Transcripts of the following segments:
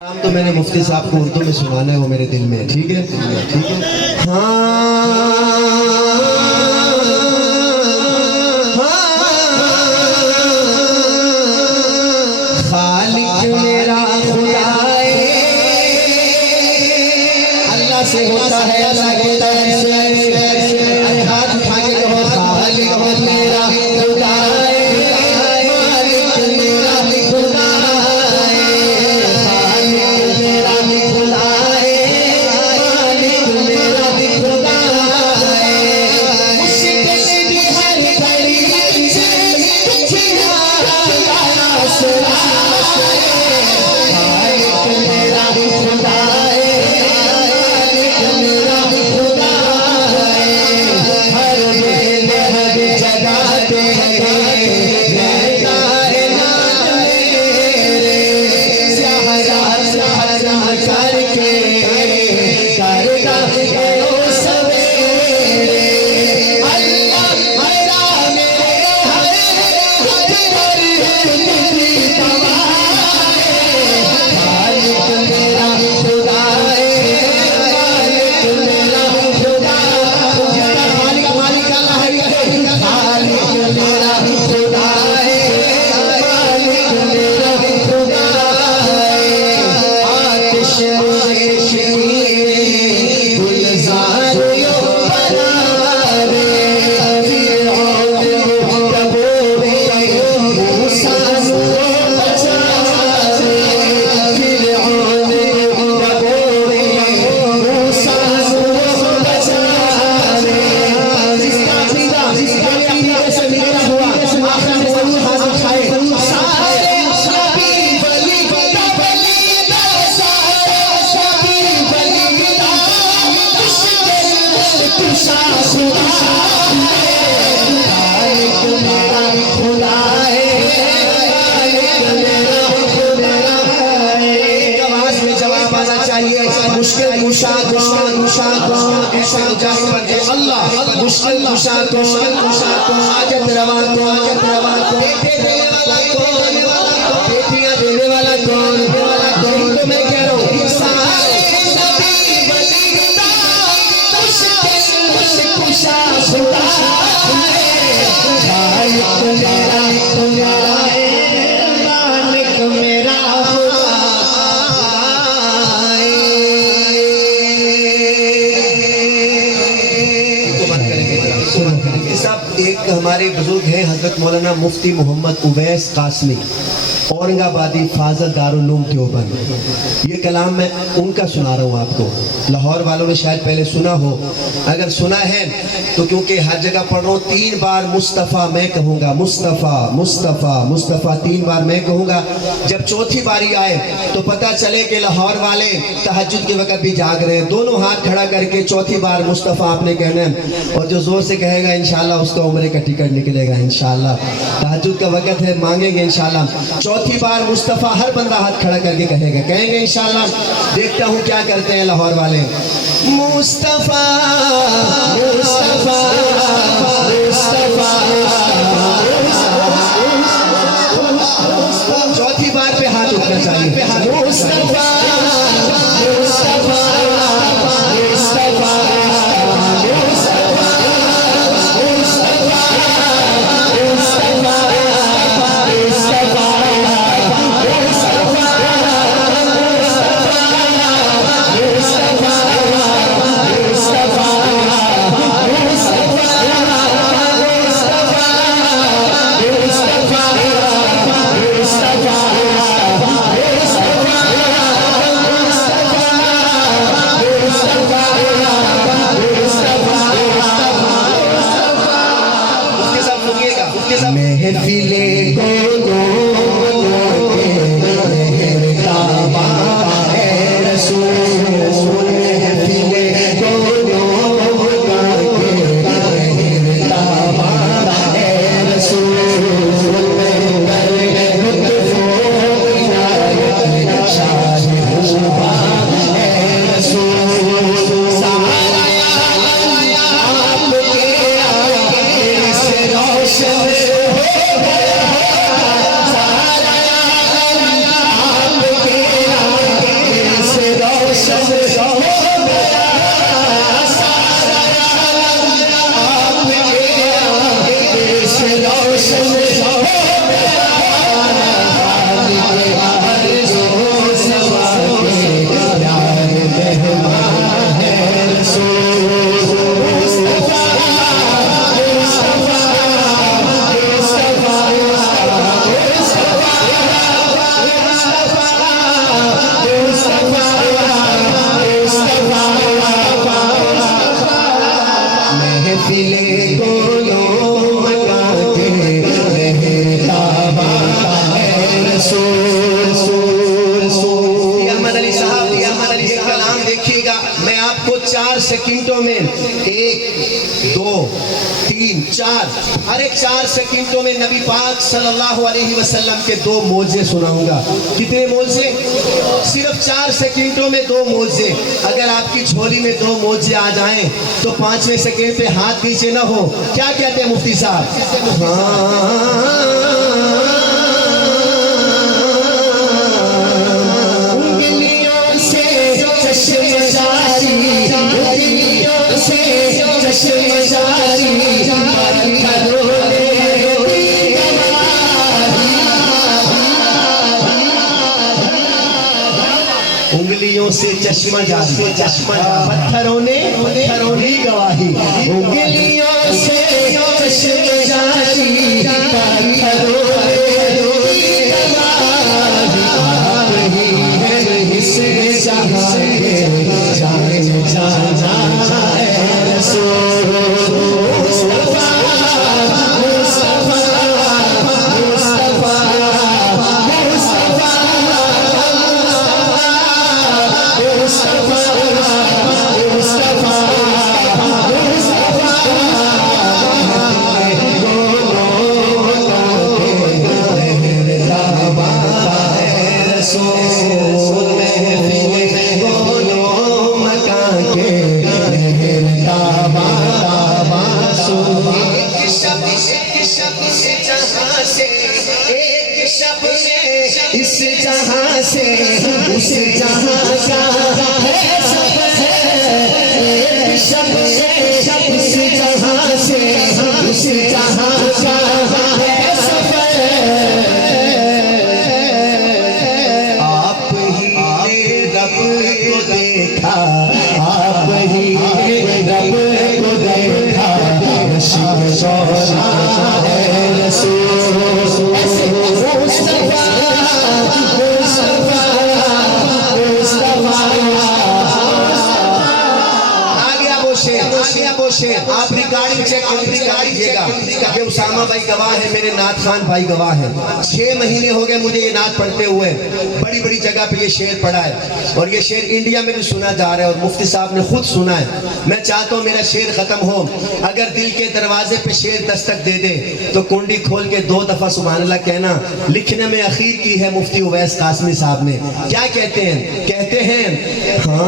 काम तो मैंने मुफ्ती साहब को उर्दू में सुनाना है, वो मेरे दिल में है। ठीक है, ठीक है। खालिक मेरा खुदाए, अल्लाह से होता है, अल्लाह की तरफ से। अरे हाथ उठा के कहो खालिक मेरा खुदाए, मुश्किल कुशा अल्लाह, मुश्किल कुशा आजत रवा बेटियां देने वाला कौन? तो मैं कह रहा हूँ एक हमारे बुजुर्ग हैं हजरत मौलाना मुफ्ती मोहम्मद उवैस कासमी, औरंगाबादी फाजल दारुल उलूम देवबंद। ये कलाम मैं उनका सुना रहा हूँ आपको। लाहौर वालों ने शायद पहले सुना हो, अगर सुना है तो क्योंकि हर जगह पढ़ रहा हूँ। 3 बार मुस्तफ़ा मैं कहूँगा, मुस्तफ़ा मुस्तफ़ा मुस्तफ़ा 3 बार मैं कहूँगा। जब चौथी बारी आए तो पता चले कि लाहौर वाले तहज्जुद के वक़्त भी जाग रहे हैं। दोनों हाथ खड़ा करके चौथी बार मुस्तफ़ा आपने कहना है, और जो जोर से कहेगा इंशाल्लाह उसका उम्रे का टिकट निकलेगा इंशाल्लाह। तहज्जुद का वक़्त है, मांगेंगे इंशाल्लाह। चौथी बार मुस्तफ़ा हर बंदा हाथ खड़ा करके कहेंगे इंशाल्लाह। देखता हूँ क्या करते हैं लाहौर वाले। मुस्तफ़ा मुस्तफ़ा मुस्तफ़ा, चौथी बार पे हाथ उठना चाहिए। मुस्तफ़ा मुस्तफ़ा मुस्तफ़ा महफिले अली साहब, ये कलाम देखिएगा। मैं आपको 4 सेकंडों में 1 2 3 4 हर एक 4 सेकंडों में नबी पाक सल्लल्लाहु अलैहि वसल्लम के 2 मौजे सुनाऊंगा। कितने मौजे? सिर्फ 4 सेकंडों में 2 मौजे। अगर आपकी झोली में 2 मौजे आ जाएं तो 5वें सेकंड पे हाथ नीचे ना हो। क्या कहते हैं मुफ्ती साहब? उंगलियों से चश्मे जारी, उंगलियों से चश्मे जारी, उंगलियों से चश्मा जारी, पत्थरों ने गवाही। उंगलियों से चश्मा जारी, पत्थरों इस जहां से उस जहां का है सफर, एक शब्द से इस जहां से उस जहां का है सफर। आप ही ने रब को देखा, आप ही ने रब को देखा, आप रिकॉर्डिंग चेक कीजिएगा कि उसामा भाई गवाह है, मेरे नाथ खान भाई गवाह है। 6 महीने हो गए मुझे ये नात पढ़ते हुए, बड़ी बड़ी जगह पे ये शेर पढ़ा है और ये शेर इंडिया में भी सुना जा रहा है और मुफ्ती साहब ने खुद सुना है। मैं चाहता हूँ मेरा शेर खत्म हो, अगर दिल के दरवाजे पे शेर दस्तक दे दे तो कुंडी खोल के 2 दफा सुभान अल्लाह कहना। लिखने में अखीर की है मुफ्ती उवैस कासमी साहब ने। क्या कहते हैं? कहते हैं हाँ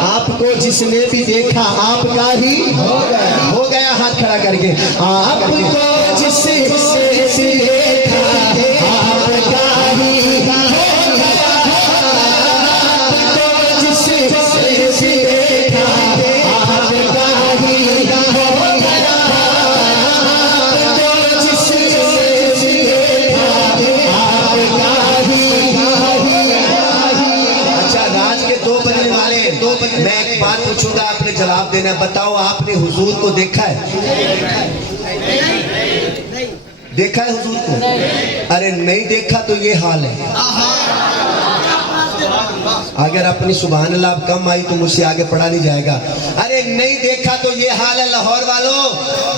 आपको जिसने भी देखा आपका ही हो गया। हाथ खड़ा करके आपको जिसने भी देखा आपका ही हो गया, आपको जिसने भी देखा आपका ही हो गया, आपको जिसने भी देखा आपका ही हो गया। अच्छा, रात के 2 बजने वाले, मैं एक बात पूछूंगा, आपने जवाब देना। बताओ, आपने हुजूर को देखा है? देखा है हुजूर को? अरे नहीं देखा तो ये हाल है। अगर अपनी सुभान अल्लाह कम आई तो मुझसे आगे पढ़ा नहीं जाएगा। अरे नहीं देखा तो ये हाल है। लाहौर वालों,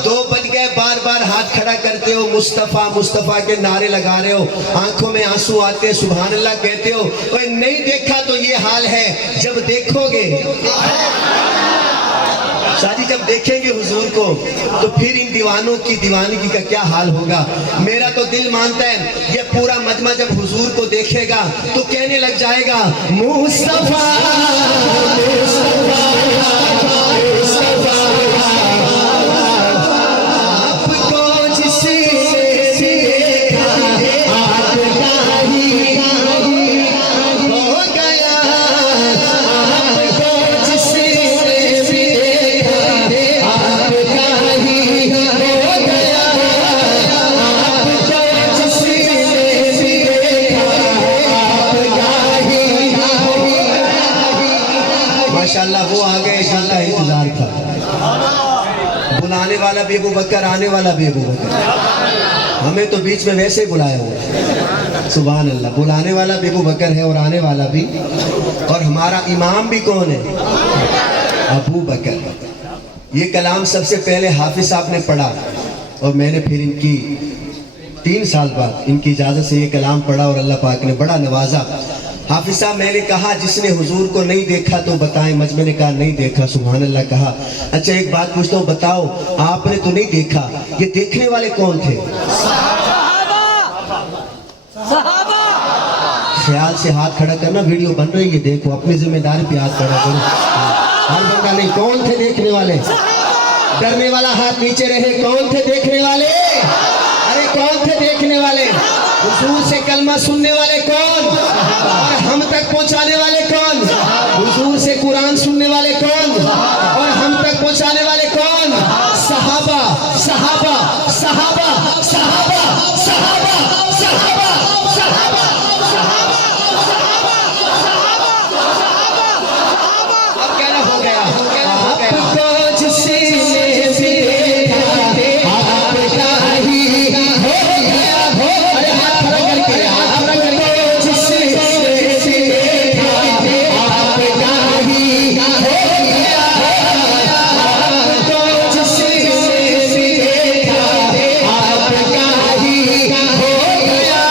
2 बज गए, बार बार हाथ खड़ा करते हो, मुस्तफ़ा मुस्तफ़ा के नारे लगा रहे हो, आंखों में आंसू आते हैं, सुभान अल्लाह कहते हो। और नहीं देखा तो ये हाल है। जब देखोगे शादी, जब देखेंगे हुजूर को तो फिर इन दीवानों की दीवानगी का क्या हाल होगा। मेरा तो दिल मानता है ये पूरा मजमा जब हुजूर को देखेगा तो कहने लग जाएगा मुस्तफा माशाल्लाह वो आ गए। वाला भी अबू बकर, आने वाला भी अबू बकर। हमें तो बीच में वैसे बुलाया हुआ। सुभान अल्लाह, बुलाने वाला भी अबू बकर है और आने वाला भी। और हमारा इमाम भी कौन है? अबू बकर। ये कलाम सबसे पहले हाफिज साहब ने पढ़ा और मैंने फिर इनकी 3 साल बाद इनकी इजाज़त से ये कलाम पढ़ा और अल्लाह पाक ने बड़ा नवाजा। हाफिज साहब, मैंने कहा जिसने हुजूर को नहीं देखा तो बताएं। मजमे ने कहा नहीं देखा। सुभान अल्लाह कहा। अच्छा एक बात पूछता हूँ, बताओ आपने तो नहीं देखा, ये देखने वाले कौन थे? ख्याल से हाथ खड़ा करना, वीडियो बन रही है, देखो अपनी जिम्मेदारी पे हाथ खड़ा करो। हर बंदा नहीं। कौन थे देखने वाले? डरने वाला हाथ नीचे रहे। कौन थे देखने वाले? अरे कौन थे देखने वाले? हुजूर से कलमा सुनने वाले कौन? और हम तक पहुंचाने वाले कौन? हुजूर से कुरान सुनने वाले कौन? और हम तक पहुंचाने वाले कौन? सहाबा, सहाबा, सहाबा, सहाबा, सहाबा, सहाबा, सहाबा, अब क्या हो गया? आपको जिसने भी देखा आपका ही हो गया। अरे हाथ खड़ा करके, हाथ खड़ा करके। जिसने भी देखा आपका ही हो गया। आपको जिसने भी देखा आपका ही हो गया।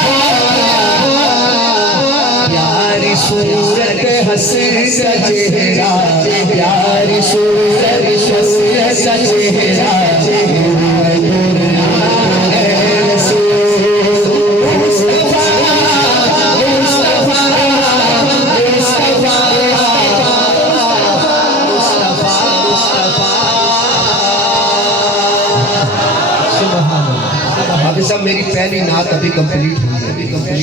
प्यारी सूरत हसन सा चेहरा, प्यारी सूरत हसन सा चेहरा, हाफिज साहब, मेरी पहली नात अभी कंप्लीट हुई है।